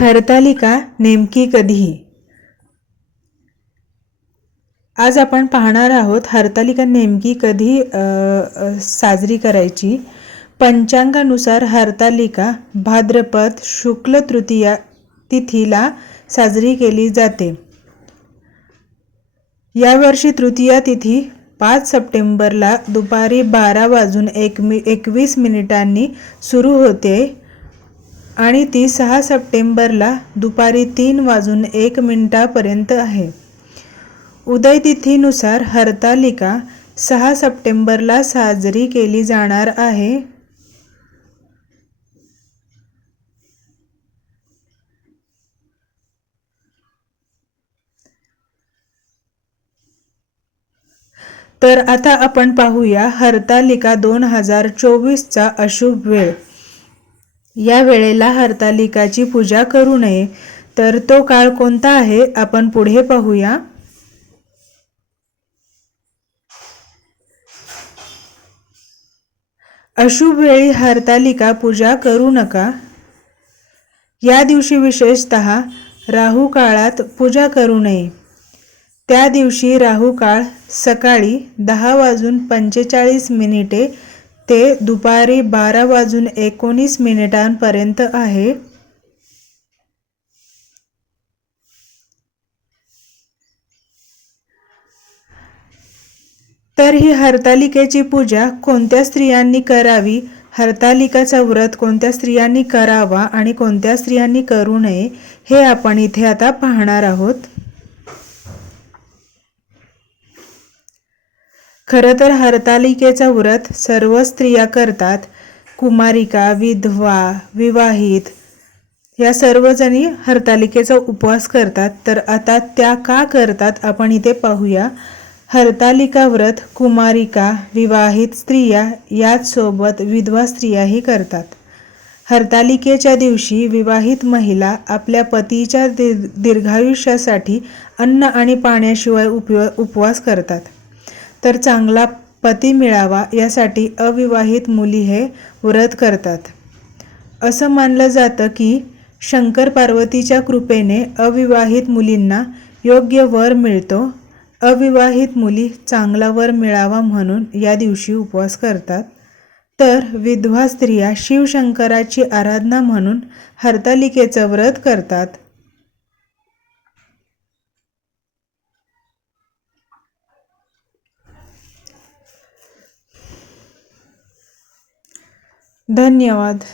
हरतालिका नेमकी कधी आज आपण पाहणार आहोत हरतालिका नेमकी कधी साजरी करायची? पंचांगानुसार हरतालिका भाद्रपद शुक्ल तृतीया तिथीला साजरी केली जाते. यावर्षी तृतीया तिथी पाच सप्टेंबरला दुपारी बारा वाजून एक मि एकवीस मिनिटांनी सुरू होते. आणि ती सहा सप्टेंबरला दुपारी तीन वाजून एक मिनिटापर्यंत आहे. उदयतिथीनुसार हरतालिका सहा सप्टेंबरला साजरी केली जाणार आहे. तर आता आपण पाहूया हरतालिका दोन हजार चोवीसचा अशुभ वेळ. या वेळेला हरतालिकाची पूजा करू नये तर तो काळ कोणता आहे आपण पुढे पाहूया. अशुभ वेळी हरतालिका पूजा करू नका. या दिवशी विशेषतः राहू काळात पूजा करू नये. त्या दिवशी राहू काळ सकाळी दहा वाजून पंचेचाळीस मिनिटे ते दुपारी बारा वाजून एकोणीस मिनिटांपर्यंत आहे. तर ही हरतालिकेची पूजा कोणत्या स्त्रियांनी करावी? हरतालिकाचा व्रत कोणत्या स्त्रियांनी करावा आणि कोणत्या स्त्रियांनी करू नये हे आपण इथे आता पाहणार आहोत. खरं तर हरतालिकेचा व्रत सर्व स्त्रिया करतात. कुमारिका विधवा विवाहित या सर्वजणी हरतालिकेचा उपवास करतात. तर आता त्या का करतात आपण इथे पाहूया. हरतालिका व्रत कुमारिका विवाहित स्त्रिया याचसोबत विधवा स्त्रियाही करतात. हरतालिकेच्या दिवशी विवाहित महिला आपल्या पतीच्या दीर्घायुष्यासाठी अन्न आणि पाण्याशिवाय उपयो उपवास करतात. तर चांगला पती मिळावा यासाठी अविवाहित मुली हे व्रत करतात. असं मानलं जातं की शंकर पार्वतीच्या कृपेने अविवाहित मुलींना योग्य वर मिळतो. अविवाहित मुली चांगला वर मिळावा म्हणून या दिवशी उपवास करतात. तर विधवा स्त्रिया शिवशंकराची आराधना म्हणून हरतालिकेचं व्रत करतात. धन्यवाद.